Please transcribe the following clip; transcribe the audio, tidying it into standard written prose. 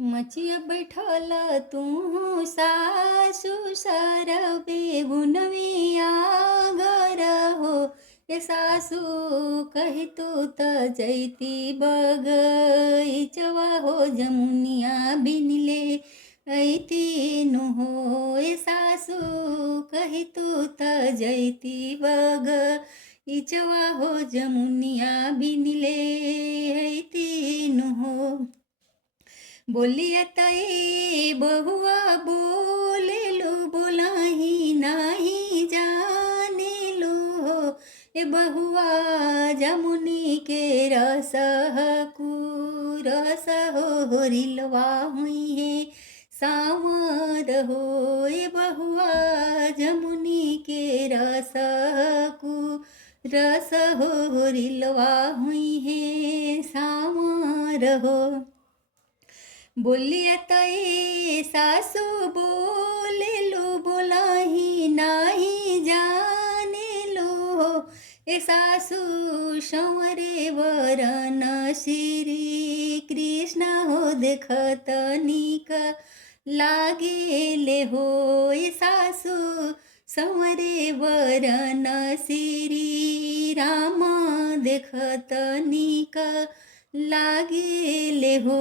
मचिया बैठल तू सासु सरबे गुनविया घर हो। ए सासु कही तू त जैती बगैचवा हो जमुनिया बिनले ऐती नु हो। ए सासु कही तू त जैती बगैचवा हो जमुनिया बिनले ऐती नु हो। बोलिया तई बहुआ बोले लो बोलाही नाही जाने लो। ए बहुआ जमुनी के रस कु रस हो रिलवा हुई है सावर हो। ए बहुआ जमुनी के रस कु रस हो रिलवा हुई है सावर हो। बोलिया तई सासु बोले लो बोलाही नाही जाने लो। ए सासु संवरे वरन श्री कृष्ण हो देखत निक लागेले हो। ए सासु संवरे वरन श्री राम देखत निक लागेले हो।